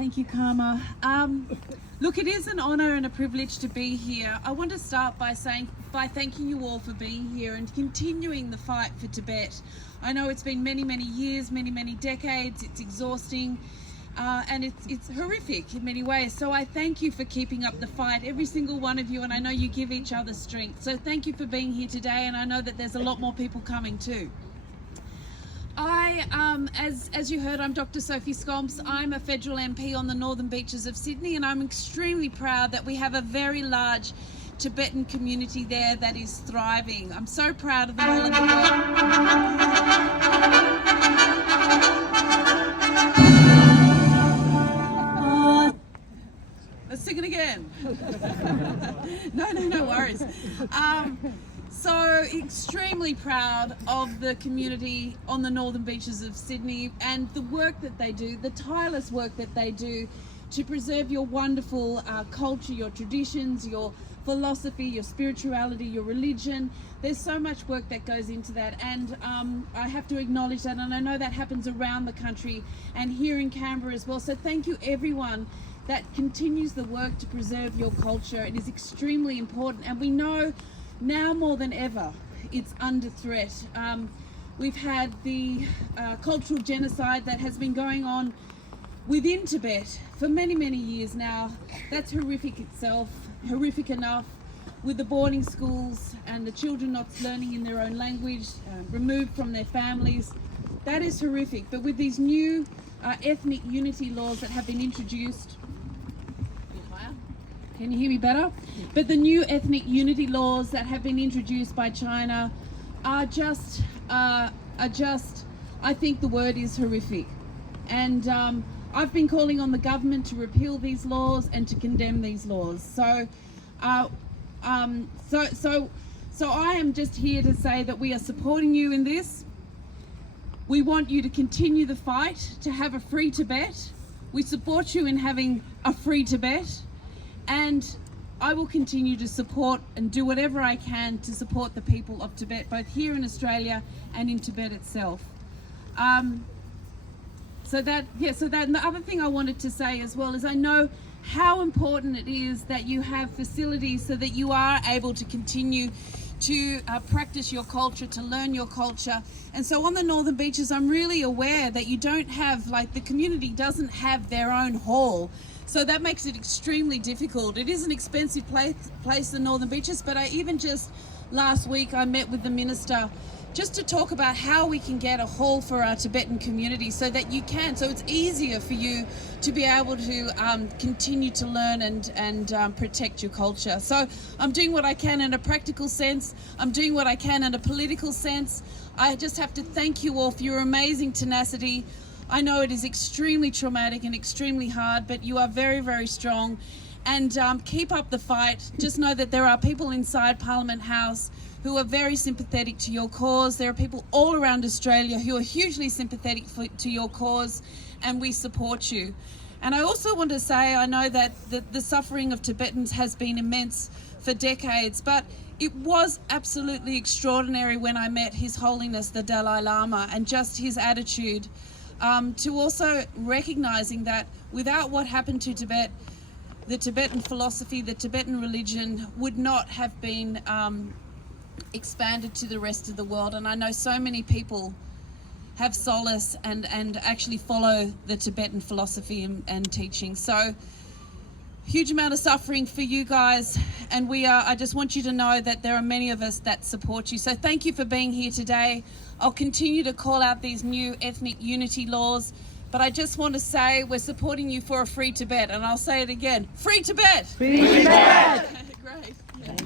Thank you, Karma. Look, it is an honour and a privilege to be here. I want to start by thanking you all for being here and continuing the fight for Tibet. I know it's been many, many years, many, many decades. It's exhausting and it's horrific in many ways. So I thank you for keeping up the fight, every single one of you, and I know you give each other strength. So thank you for being here today, and I know that there's a lot more people coming too. As you heard, I'm Dr. Sophie Scomps. I'm a federal MP on the northern beaches of Sydney, and I'm extremely proud that we have a very large Tibetan community there that is thriving. I'm so proud of them all in the world. Let's sing it again. No worries. So extremely proud of the community on the northern beaches of Sydney and the work that they do, the tireless work that they do to preserve your wonderful culture, your traditions, your philosophy, your spirituality, your religion. There's so much work that goes into that, and I have to acknowledge that, and I know that happens around the country and here in Canberra as well. So thank you everyone that continues the work to preserve your culture. It is extremely important, and we know now more than ever it's under threat. We've had the cultural genocide that has been going on within Tibet for many, many years now. That's horrific itself, horrific enough, with the boarding schools and the children not learning in their own language, removed from their families. That is horrific. But with these new ethnic unity laws that have been introduced, can you hear me better? But the new ethnic unity laws that have been introduced by China are just, I think the word is horrific. And I've been calling on the government to repeal these laws and to condemn these laws. So I am just here to say that we are supporting you in this. We want you to continue the fight to have a free Tibet. We support you in having a free Tibet. And I will continue to support and do whatever I can to support the people of Tibet, both here in Australia and in Tibet itself. And the other thing I wanted to say as well is I know how important it is that you have facilities so that you are able to continue to practice your culture, to learn your culture. And so on the northern beaches, I'm really aware that you don't have, like, the community doesn't have their own hall. So that makes it extremely difficult. It is an expensive place, the northern beaches, but just last week I met with the minister just to talk about how we can get a hall for our Tibetan community so it's easier for you to be able to continue to learn and protect your culture. So I'm doing what I can in a practical sense. I'm doing what I can in a political sense. I just have to thank you all for your amazing tenacity. I know it is extremely traumatic and extremely hard, but you are very, very strong, and keep up the fight. Just know that there are people inside Parliament House who are very sympathetic to your cause. There are people all around Australia who are hugely sympathetic to your cause, and we support you. And I also want to say, I know that the suffering of Tibetans has been immense for decades, but it was absolutely extraordinary when I met His Holiness the Dalai Lama, and just his attitude to also recognizing that without what happened to Tibet, the Tibetan philosophy, the Tibetan religion would not have been expanded to the rest of the world. And I know so many people have solace and actually follow the Tibetan philosophy and teaching. So huge amount of suffering for you guys, and I just want you to know that there are many of us that support you. So thank you for being here today. I'll continue to call out these new ethnic unity laws, but I just want to say we're supporting you for a free Tibet, and I'll say it again, free Tibet! Free Tibet! Great. Yeah.